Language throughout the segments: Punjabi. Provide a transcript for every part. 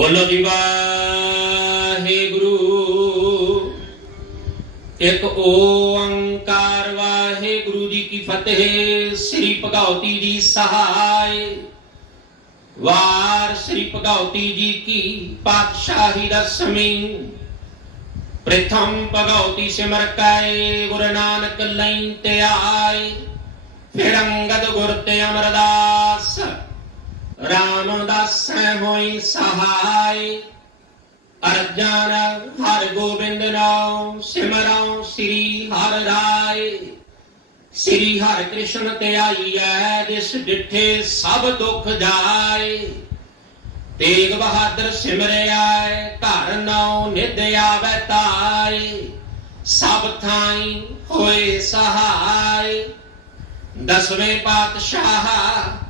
ਬੋਲੋ ਜੀ, ਵਾਹਿਗੁਰੂ। ਇੱਕ ਓੰਕਾਰ, ਵਾਹਿਗੁਰੂ ਜੀ ਕੀ ਫਤਿਹ। ਸ੍ਰੀ ਭਗਉਤੀ ਜੀ ਸਹਾਇ ਵਾਰ ਸ੍ਰੀ ਭਗਉਤੀ ਜੀ ਕੀ ਪਾਤਸ਼ਾਹੀ ਰਸਮੀ ਪ੍ਰਥਮ ਭਗਉਤੀ ਸਿਮਰ ਕਾਏ, ਗੁਰੂ ਨਾਨਕ ਲਈ ਤੇ ਆਏ। ਫਿਰ ਅੰਗਦ ਗੁਰ ਤੇ ਅਮਰਦਾਸ ਰਾਮਦਾਸ ਹੋਈ ਸਹਾਈ ਅਰਜਨ ਹਰ ਗੋਬਿੰਦ ਨਾਮ ਸਿਮਰਉ ਸ੍ਰੀ ਹਰਿ ਰਾਏ। ਸ੍ਰੀ ਹਰਿ ਕ੍ਰਿਸ਼ਨ ਤੇ ਆਈਐ, ਜਿਸ ਡਿਠੇ ਸਭ ਦੁੱਖ ਜਾਏ। ਤੇਗ ਬਹਾਦਰ ਸਿਮਰਿਆ ਘਰ ਨਾਉ ਨਿਧ ਆਵੈ ਤਾਏ। ਸਭ ਥਾਈ ਹੋਏ ਸਹਾਈ ਦਸਵੇਂ ਪਾਤਸ਼ਾਹ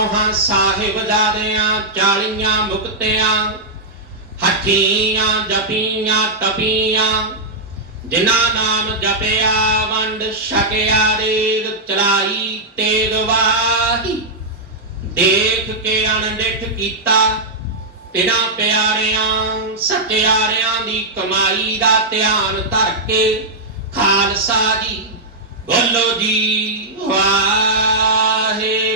ਪਿਆਰਿਆਂ ਚੌਹਾਂ ਸਾਹਿਬਜ਼ਾਦਿਆਂ ਚਾਲੀਆਂ ਮੁਕਤਿਆਂ, ਹੱਠੀਆਂ ਜਪੀਆਂ ਤਪੀਆਂ, ਜਿਨ੍ਹਾਂ ਨਾਮ ਜਪਿਆ ਵੰਡ ਛਕਿਆ ਰੇਗ ਚਲਾਈ ਤੇਗ ਵਾਹੀ। ਦੇਖ ਕੇ ਅਣਡਿਠ ਕੀਤਾ ਤਿਨਾ ਪਿਆਰਿਆਂ, ਸਤਿਆਰਿਆਂ ਦੀ ਕਮਾਈ ਦਾ ਧਿਆਨ ਧਰ ਕੇ ਖਾਲਸਾ ਜੀ, ਬੋਲੋ ਜੀ ਵਾਹਿਗੁਰੂ।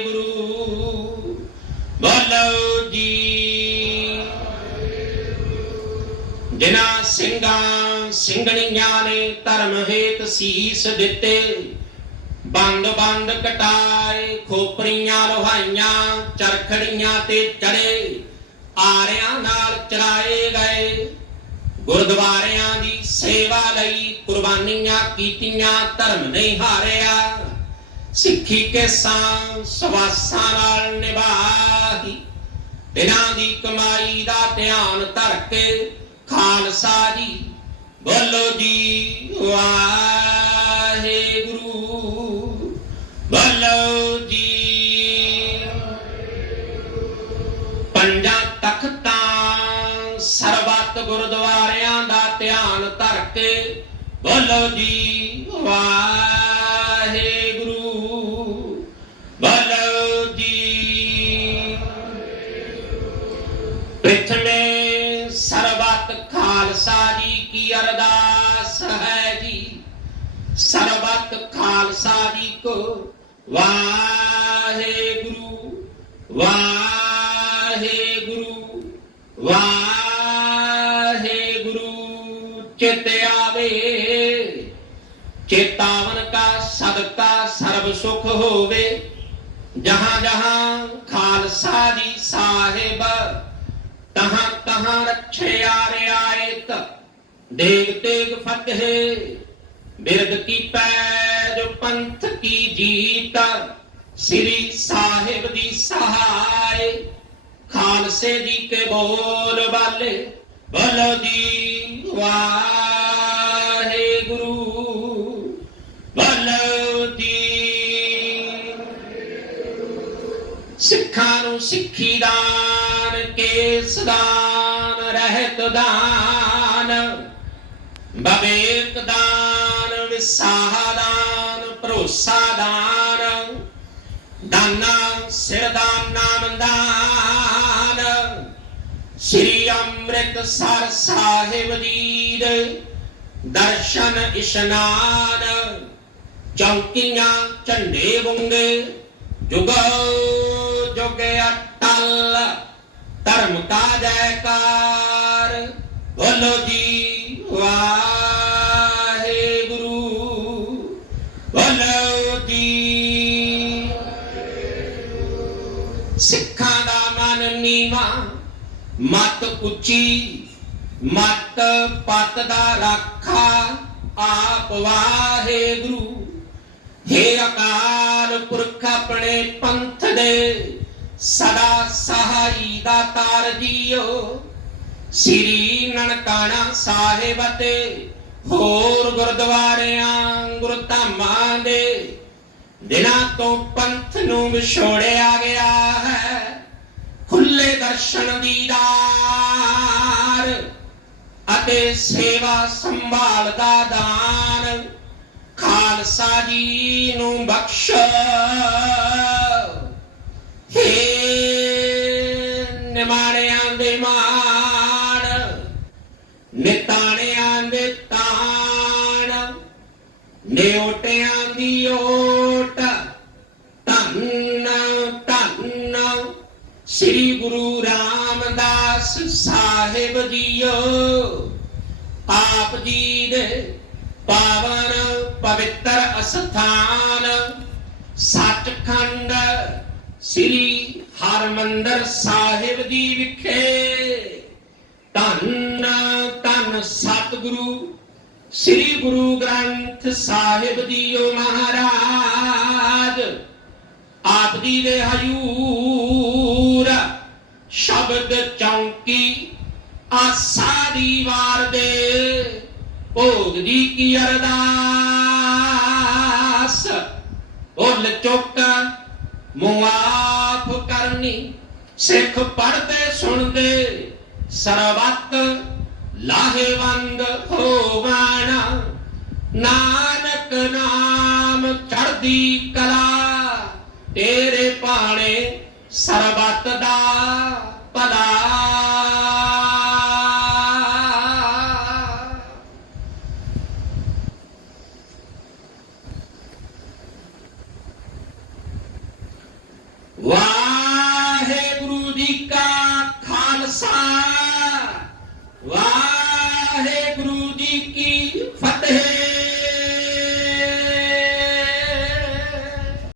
ਸਿੰਘਾਂ, ਸਿੰਘਣੀਆਂ ਨੇ ਧਰਮ ਹੇਤ ਸੀਸ ਦਿੱਤੇ। ਬੰਦ ਬੰਦ ਕਟਾਏ, ਖੋਪਰੀਆਂ ਲੋਹਾਈਆਂ, ਚਰਖੜੀਆਂ ਤੇ ਚੜੇ। ਆਰਿਆਂ ਨਾਲ ਚਰਾਏ ਗਏ। ਗੁਰਦੁਆਰਿਆਂ ਦੀ ਸੇਵਾ ਲਈ ਕੁਰਬਾਨੀਆਂ ਕੀਤੀਆਂ, ਧਰਮ ਨਹੀਂ ਹਾਰਿਆ। ਸਿੱਖੀ ਕੇ ਸਾਂ ਸਵਾਸਾਂ ਨਾਲ ਨਿਭਾਹੀ ਦਿਨਾਂ ਦੀ ਕਮਾਈ ਦਾ ਧਿਆਨ ਧਰ ਕੇ ਖਾਲਸਾ ਜੀ, ਬੋਲੋ ਜੀ, ਵਾਹਿਗੁਰੂ, ਬੋਲੋ ਜੀ। ਪੰਜਾਂ ਤਖਤਾਂ, ਸਰਬੱਤ ਗੁਰਦੁਆਰਿਆਂ ਦਾ ਧਿਆਨ ਧਰ ਕੇ ਬੋਲੋ ਜੀ ਵਾਹਿਗੁਰੂ ਸਰਬਤ ਖਾਲਸਾ ਜੀ ਕੋ ਵਾਹਿਗੁਰੂ ਵਾਹਿਗੁਰੂ ਵਾਹਿਗੁਰੂ, ਚਿਤ ਆਵੇ। ਚੇਤਾਵਨ ਕਾ ਸਦਕਾ ਸਰਬ ਸੁਖ ਹੋਵੇ। ਜਹਾਂ ਜਹਾਂ ਖਾਲਸਾ ਜੀ ਸਾਹਿਬ, ਤਹਾਂ ਤਹਾਂ ਰੱਖਿਆ ਰਿਆਇਤ। ਦੇਗ ਤੇਗ ਫਤਿਹ। ਬਿਰਦ ਕੀ ਪੈਜ ਪੰਥ ਕੀ ਜੀਤ, ਸ੍ਰੀ ਸਾਹਿਬ ਦੀ ਸਹਾਇ ਖਾਲਸੇ ਦੀ ਕੇ ਬੋਲ ਬਾਲੇ, ਬੋਲੋ ਜੀ ਵਾਹਿਗੁਰੂ ਬੋਲੋ ਜੀ ਸਿੱਖਾਂ ਨੂੰ ਸਿੱਖੀ ਦਾਨ, ਕੇਸ ਦਾਨ, ਰਹਿਤ ਦਾਨ। ਬਵੇਕ ਦਾਨ ਵਿਸਾਹ ਭਰੋਸਾ ਦਾਨ ਦਾਨਾ ਸਿਰ ਦਾਨ ਨਾਮ ਦਾਨ ਸ੍ਰੀ ਅੰਮ੍ਰਿਤਸਰ ਸਾਹਿਬ ਜੀ ਦੇ ਦਰਸ਼ਨ ਇਸ਼ਨਾਨ। ਚੌਕੀਆਂ ਝੰਡੇ ਵੰਗੇ ਜੁਗੋ ਜੁਗੇ ਅਟਲ, ਧਰਮ ਕਾ ਜੈਕਾਰ ਬੋਲੋ ਜੀ ਵਾਹਿਗੁਰੂ ਸਿੱਖਾਂ ਦਾ ਮਨ ਨੀਵਾ, ਮਤ ਉੱਚੀ, ਮਤ ਪਤ ਦਾ ਰਾਖਾ, ਆਪ ਵਾਹਿਗੁਰੂ ਹੇ ਅਕਾਲ ਪੁਰਖ ਆਪਣੇ ਪੰਥ ਦੇ, ਸਦਾ ਸਹਾਈ ਦਾ ਤਾਰ ਜੀਓ। ਸ੍ਰੀ ਨਨਕਾਣਾ ਸਾਹਿਬ ਅਤੇ ਹੋਰ ਗੁਰਦੁਆਰਿਆਂ ਗੁਰਧਾਮਾਂ ਦੇ ਦਿਨਾਂ ਤੋਂ ਪੰਥ ਨੂੰ ਵਿਛੋੜਿਆ ਗਿਆ ਹੈ। ਖੁੱਲੇ ਦਰਸ਼ਨ ਦੀਦਾਰ ਅਤੇ ਸੇਵਾ ਸੰਭਾਲ ਦਾ ਦਾਨ। ਖਾਲਸਾ ਜੀ ਨੂੰ ਬਖਸ਼। ਹੇ ਨਿਮਾਣਿਆਂ ਦੇ ਮਾਣ, ਨਿਤਾਣਿਆਂ ਦੇ ਤਾਣ, ਨਿਉਟਿਆਂ ਦੀ ਓ ਗੁਰੂ ਰਾਮਦਾਸ ਸਾਹਿਬ ਜੀਓ, ਆਪ ਜੀ ਦੇ ਪਾਵਨ ਪਵਿੱਤਰ ਅਸਥਾਨ, ਸੱਚਖੰਡ ਸ੍ਰੀ ਹਰਮੰਦਰ ਸਾਹਿਬ ਜੀ ਵਿਖੇ। ਧੰਨ ਧੰਨ ਸਤਿਗੁਰੂ ਸ੍ਰੀ ਗੁਰੂ ਗ੍ਰੰਥ ਸਾਹਿਬ ਜੀਓ ਮਹਾਰਾਜ। ਆਪ ਜੀ ਦੇ ਹਜੂਰ ਸ਼ਬਦ ਚੌਂਕੀ, ਆਸਾ ਦੀ ਵਾਰ ਦੇ, ਭੋਗ ਦੀ ਕੀ ਅਰਦਾਸ। ਭੁੱਲ ਚੁੱਕ ਮੁਆਫ ਕਰਨੀ, ਸਿੱਖ ਪੜਦੇ ਸੁਣਦੇ, ਸਰਬੱਤ ਲਾਹੇਵੰਦ ਹੋਵਣ। ਨਾਨਕ ਨਾਮ ਚੜਦੀ ਕਲਾ, ਤੇਰੇ ਭਾਣੇ ਸਰਬੱਤ ਦਾ